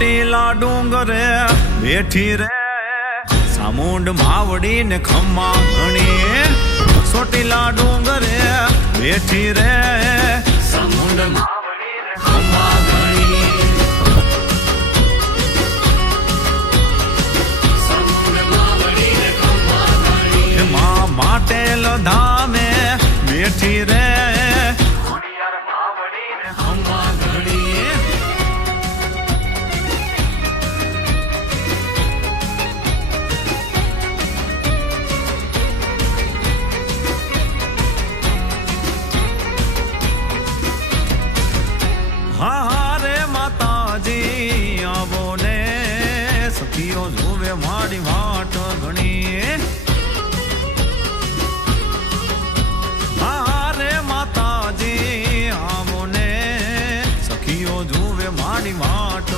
ચોટીલા ડુંગરે બેઠી રે સામુંડ માવડી ને ખમ્મા ઘણી. ચોટીલા ડુંગરે બેઠી રે સામુંડ માવડી ને ખમ્મા ઘણી. એમાં માટેલ ધામે બેઠી રે માવડી ને ખમ્મા ઘણી. હારે માતાજી આવો ને સખીઓ જોવે મારી વાટ ઘણી. હારે માતાજી આવો ને સખીઓ જોવે મારી વાટ